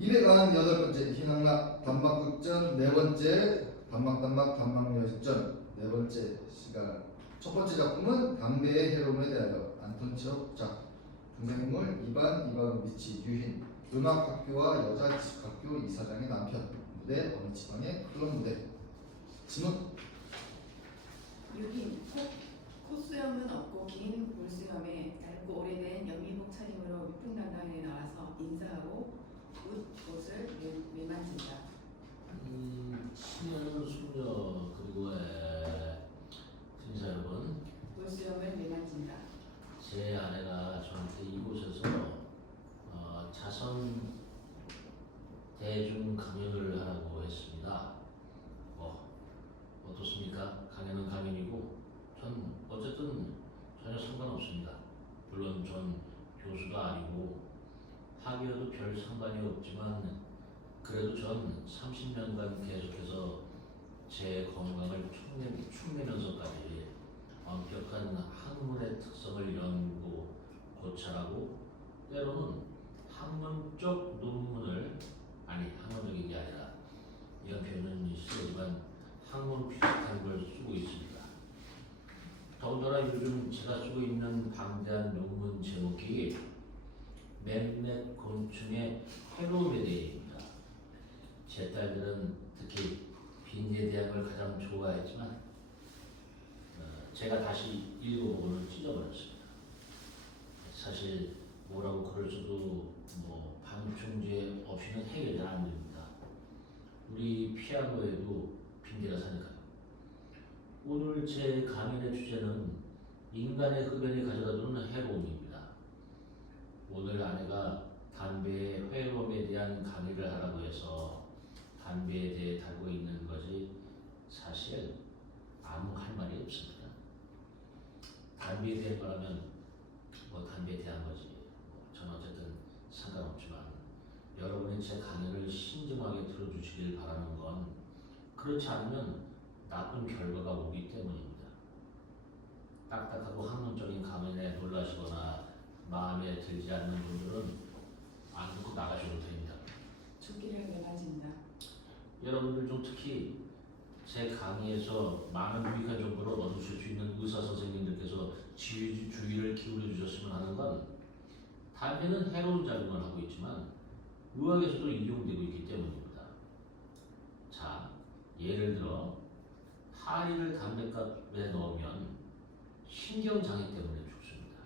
298번째 희망락 단막극전 네 번째 단막단막 네 번째 시간. 첫 번째 작품은 담배의 해로움에 대하여 안톤 체홉작. 등장인물 이반 미치 유흰. 음악학교와 여자기숙학교 이사장의 남편. 무대 어느 지방의 클럽 무대. 지문. 유흰 콧수염은 없고 긴 볼수염에 얇고 오래된 연미복 차림으로 위풍당당하게 나와서 인사하고 옷을 매만진다. 친애하는 숙녀 그리고 진사 여러분, 볼수염을 매만진다. 제 아내가 저한테 이곳에서 자선 대중 강연을 하라고 했습니다. 어떻습니까? 강연은 강연이고 전 어쨌든 전혀 상관없습니다. 물론 전 교수도 아니고 학위와도 별 상관이 없지만 그래도 전 30년간 계속해서 제 건강을 축내면서까지 엄격한 학문의 특성을 연구, 고찰하고 때로는 학문적 논문을 학문적인 게 아니라 이런 표현은 싫지만 학문 비슷한 걸 쓰고 있습니다. 더군다나 요즘 제가 쓰고 있는 방대한 논문 제목이 몇몇 곤충의 해로움에 대해입니다. 제 딸들은 특히 빈대에 대한 걸 가장 좋아했지만 제가 다시 읽어보고는 찢어버렸습니다. 사실 뭐라고 글을 써도 방충제 없이는 해결이 안 됩니다. 우리 피아노에도 빈대가 사니까요. 오늘 제 강연의 주제는 인간의 흡연이 가져다주는 해로움입니다. 오늘 아내가 담배의 해로움에 대한 강의를 하라고 해서 담배에 대해 다루고 있는 거지 사실 아무 할 말이 없습니다. 담배에 대한 거라면 담배에 대한 거지 저는 어쨌든 상관없지만 여러분이 제 강의를 신중하게 들어주시길 바라는 건 그렇지 않으면 나쁜 결과가 오기 때문입니다. 딱딱하고 학문적인 강연에 놀라시거나 마음에 들지 않는 분들은 안 듣고 나가셔도 됩니다. 죽기를 매만진다. 여러분들 중 특히 제 강의에서 많은 유익한 정보를 얻으실 수 있는 의사 선생님들께서 주의를 기울여 주셨으면 하는 건 담배는 해로운 작용을 하고 있지만 의학에서도 이용되고 있기 때문입니다. 자, 예를 들어 파리를 담뱃갑에 넣으면 신경장애 때문에 죽습니다.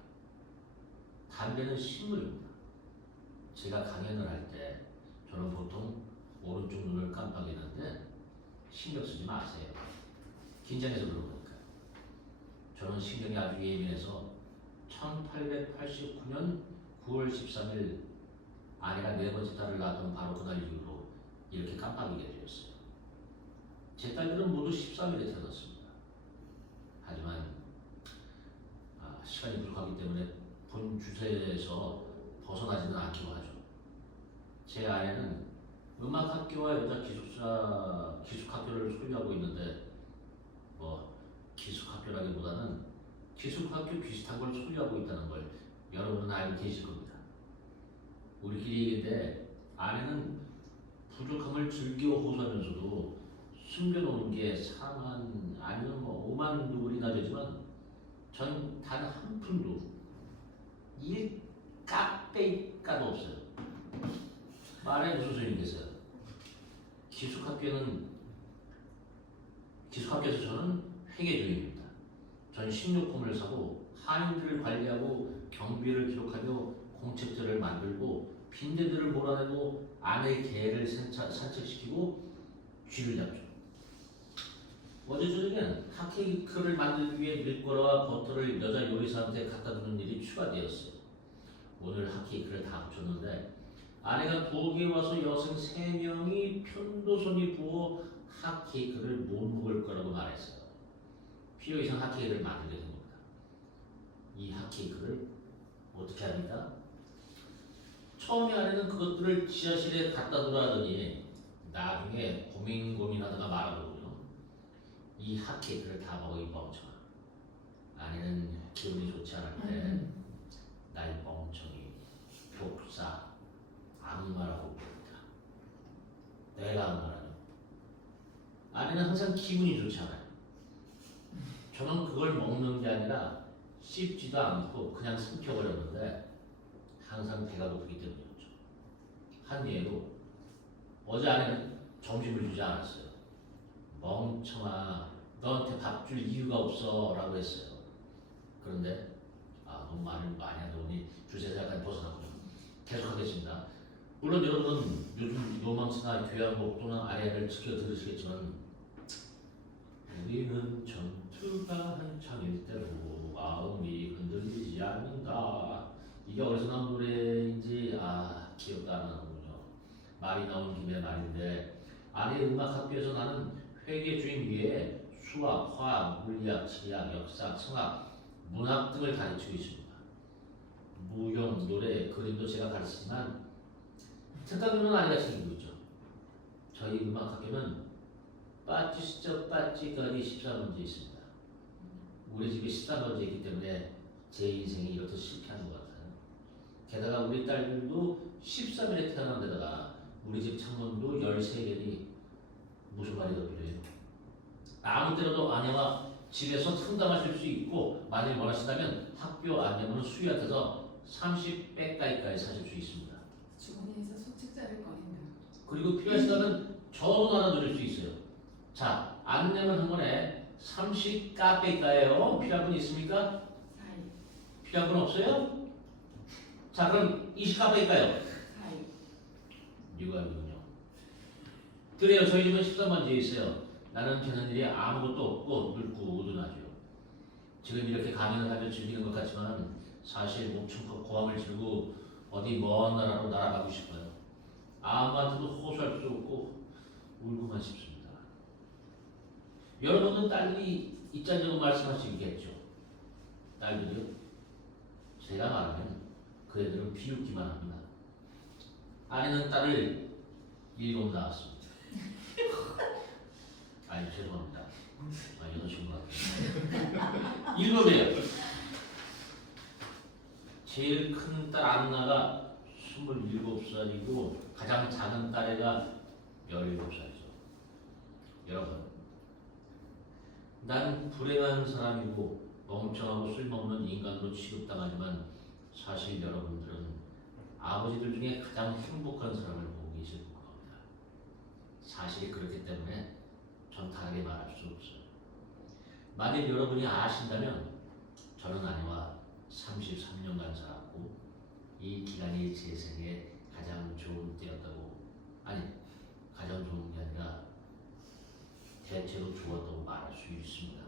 담배는 식물입니다. 제가 강연을 할 때 저는 보통 오른쪽 눈을 깜빡이는데 신경 쓰지 마세요. 긴장해서 그런 거니까요. 저는 신경이 아주 예민해서 1889년 9월 13일 아내가 네 번째 딸을 낳았던 바로 그날 이후로 이렇게 깜빡이게 되었어요. 제 딸들은 모두 13일에 태어났습니다. 하지만 시간이 부족하기 때문에 본 주제에서 벗어나지는 않기로 하죠. 제 아내는 음악학교와 기숙학교를 소유하고 있는데 기숙학교라기보다는 기숙학교 비슷한 걸 소유하고 있다는 걸 여러분은 알고 계실 겁니다. 우리끼리 얘기인데 아내는 부족함을 즐겨 호소하면서도 숨겨놓은 게 4만 아니면 5만 루블이나 되지만 전 단 한 푼도 일까빼까도 없어요. 말에 무슨 소용이겠어요? 기숙학교에서 저는 회계조입니다. 전 식료품을 사고 하인들을 관리하고 경비를 기록하며 공책들을 만들고 빈대들을 몰아내고 아내 개를 산책시키고 쥐를 잡죠. 어제 저녁엔 핫케이크를 만들기 위해 밀가루와 버터를 여자 요리사한테 갖다 주는 일이 추가되었어요. 오늘 핫케이크를 다 붙였는데 아내가 부엌에 와서 여성 3명이 편도선이 부어 핫케이크를 못 먹을 거라고 말했어요. 필요 이상 핫케이크를 만들게 된 겁니다. 이 핫케이크를 어떻게 합니까? 처음에 아내는 그것들을 지하실에 갖다 두라 하더니 나중에 고민하다가 말하거든요. 이 핫케이크를 다 먹어 이 멍청아. 아내는 기분이 좋지 않을 때 날 멍청이, 독사, 악마라고 부릅니다. 아내는 항상 기분이 좋지 않아요. 저는 그걸 먹는 게 아니라 씹지도 않고 그냥 삼켜버렸는데 항상 배가 고프기 때문이었죠. 한 예로 어제 아내는 점심을 주지 않았어요. 멍청아, 너한테 밥 줄 이유가 없어 라고 했어요. 그런데 너무 말을 많이 하다 보니 주제에서 약간 벗어나고 계속하겠습니다. 물론 여러분은 요즘 로망스나 교향곡 또는 아리아를 즐겨 들으시겠지만 우리는 전투가 한창일 때로 마음이 흔들리지 않는다. 이게 어디서 나온 노래인지 기억도 안 나는군요. 말이 나온 김에 말인데 아내 음악학교에서 나는 회계주의 위에 수학, 화학, 물리학, 지리학, 역사, 성악, 문학 등을 가르치고 있습니다. 무용, 노래, 그림도 제가 가르치지만 특강료는 아내가 챙기고 있죠. 저희 음악학교는 빠찌시죠 빠찌거리 13번째 있습니다. 우리 집에 13번째 있기 때문에 제 인생이 이렇게 실패하는 것 같아요. 게다가 우리 딸들도 13일에 태어난 데다가 우리 집 창문도 13개니 무슨 말이 더 필요해요? 아무 때라도 아내와 집에서 상담하실 수 있고 만일 원하신다면 학교 안내문은 수유한테서 30배까지까지 사실 수 있습니다. 주머니에서 소책자를 꺼낸다. 그리고 필요하시다면 전화 하나 드릴 수 있어요. 자, 안내문 한 권에 30까페이까예요. 필요한 분 있습니까? 사이. 필요한 분 없어요? 자, 그럼 20까페이까요? 사이. 육아이군요. 그래요. 저희 집은 13번째에 있어요. 나는 되는 일이 아무것도 없고 늙고 우둔하죠. 지금 이렇게 강연을 하며 즐기는 것 같지만 사실 목청껏 고함을 지르고 어디 먼 나라로 날아가고 싶어요. 아무한테도 호소할 수 없고 울고만 싶습니다. 여러분은 딸들이 있자냐고 말씀할 수 있겠죠. 딸들이요? 제가 말하면 그 애들은 비웃기만 합니다. 아내는 딸을 7 낳았습니다. 아니 죄송합니다. 6인 것 같아요. 7이에요. 제일 큰 딸 안나가 27살이고 가장 작은 딸애가 17살이죠. 여러분, 난 불행한 사람이고 멍청하고 쓸모없는 인간으로 취급당하지만 사실 여러분들은 아버지들 중에 가장 행복한 사람을 보고 계실 겁니다. 사실이 그렇기 때문에 전 다르게 말할 수 없어요. 만일 여러분이 아신다면 저는 아내와 33년간 살았고 이 기간이 제 생에 가장 좋은 때였다고, 아니 가장 좋은 게 아니라 대체로 좋았다고 말할 수 있습니다.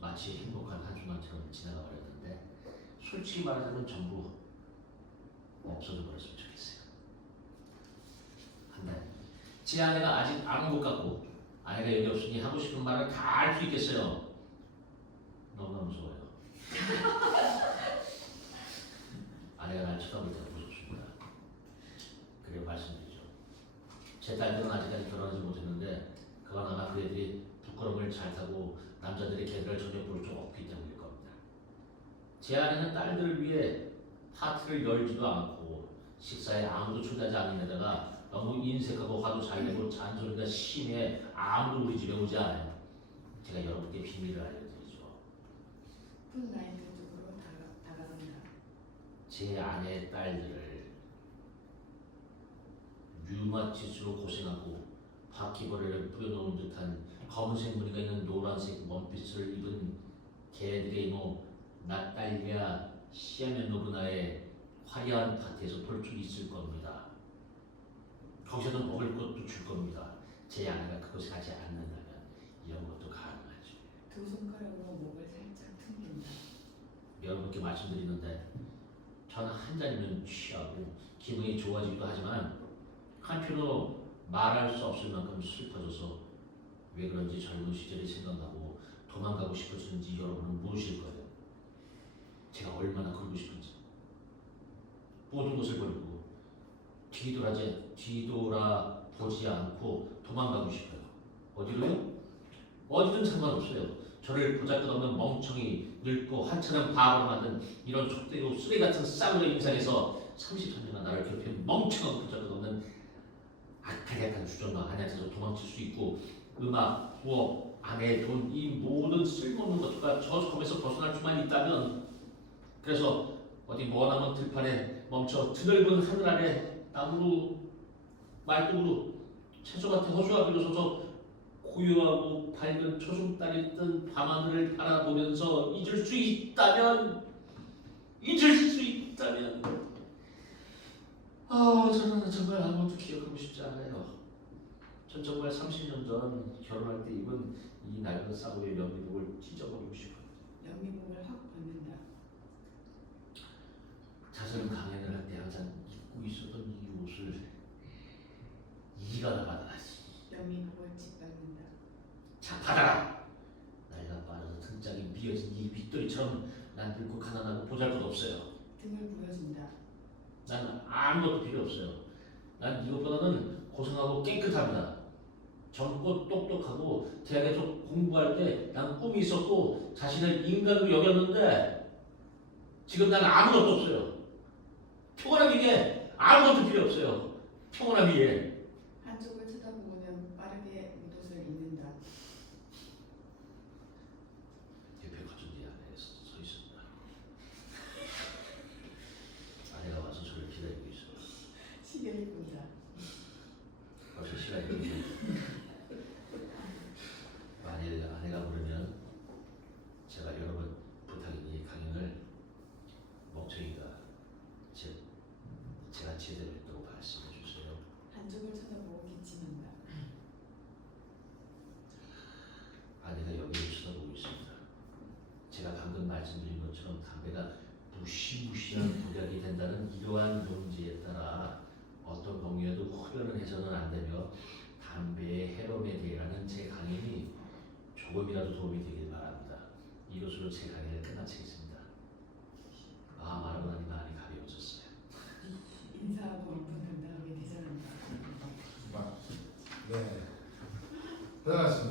마치 행복한 한순간처럼 지나가 버렸는데 솔직히 말하자면 전부 없어져 버렸으면 좋겠어요. 한 달. 제 아내가 아직 안 온 것 같고 아내가 여기 없으니 하고 싶은 말을 다 할 수 있겠어요. 너무나 무서워요. 아내가 날 쳐다볼 때가 무섭습니다. 그리고 말씀드리죠. 제 딸들은 아직까지 결혼하지 못했는데 그건 아마 그애들이 부끄러움을 잘 타고 남자들의 개들을 전혀 볼 수 없기 때문일 겁니다. 제 아내는 딸들을 위해 파티를 열지도 않고 식사에 아무도 초대하지 않는 데다가 너무 인색하고 화도 잘 내고 잔소리가 심해 아무도 우리 집에 오지 않아요. 제가 여러분께 비밀을 알려드리죠. 풋라이트 쪽으로 다가간다. 제 아내의 딸들을 류마티스로 고생하고 바퀴벌레를 뿌려놓은 듯한 검은색 무늬가 있는 노란색 원피스를 입은 개들의 이모 나탈리아 시아메노브나의 화려한 파티에서 볼 수 있을 겁니다. 거기서는 먹을 것도 줄 겁니다. 제 아내가 그것을 하지 않는다면 이런 것도 가능하죠. 두 손가락으로 목을 살짝 튕긴다. 여러분께 말씀드리는데 저는 한 잔이면 취하고 기분이 좋아지기도 하지만 한편으로 말할 수 없을 만큼 슬퍼져서 왜 그런지 젊은 시절이 생각나고 도망가고 싶어지는지 여러분은 모르실 거예요. 제가 얼마나 그러고 싶은지. 모든 것을 버리고 뒤돌아보지 않고 도망가고 싶어요. 어디로요? 어디든 상관없어요. 저를 보잘것없는 멍청이, 늙고 한처럼 바보로 만든 이런 족대고 쓰레기 같은 싸구려 인상에서 33년간 나를 괴롭힌 멍청한 보잘것없는 악하게 약한 주전과 아내한테서 도망칠 수 있고 음악, 부업, 아내, 돈, 이 모든 쓸모없는 것들과 저 섬에서 벗어날 수만 있다면 그래서 어디 머나먼 들판에 멈춰 드넓은 하늘 아래 나무로 말뚝으로 채소밭에 허수아비로 서서 고요하고 밝은 초승달이 뜬 밤하늘을 바라보면서 잊을 수 있다면 저는 정말 아무것도 기억하고 싶지 않아요. 전 정말 30년 전 결혼할 때 입은 이 낡은 싸구려 연미복을 찢어버리고 싶어요. 연미복을 확 벗는다. 자선 강연을 할 때 항상 입고 있었던 이 옷을 이가 나가다 연미복을 짓밟는다. 자 받아라. 나이가 빠져서 등짝이 미어진 이 윗도리처럼 난 늙고 가난하고 보잘것없어요. 등을 부여준다. 난 아무것도 필요 없어요. 난 이것보다는 고상하고 깨끗합니다. 젊고 똑똑하고 대학에서 공부할 때 난 꿈이 있었고 자신을 인간으로 여겼는데 지금 난 아무것도 없어요. 평온하기 위해 아무것도 필요 없어요. 평온하기 위해. 한쪽을 쳐다보고는 빠르게 옷을 입는다. 옆에 거천지 안에 서 있습니다. 아내가 와서 저를 기다리고 있어요. 시계를 본다. 벌써 시간이 됐네요. 아내가 부르면 제가 여러 번 부탁인 이 강연을 멍청이가 제가 제대로 했다고 말씀해 주세요. 한쪽을 쳐다보고 기침한다. 아내가 여기를 쳐다보고 있습니다. 제가 방금 말씀드린 것처럼 담배가 무시무시한 독약이 된다는 이러한 논지에 따라 어떤 경우에도 흡연을 해서는 안 되며 담배의 해로움에 대해라는 제 강연이 조금이라도 도움이 되길 바랍니다. 이것으로 제 강연을 끝마치겠습니다. 말하고 나니 많이 가벼워졌어요. 인사하고 한번 당당하게 대전한다. 네. 대단하십니다.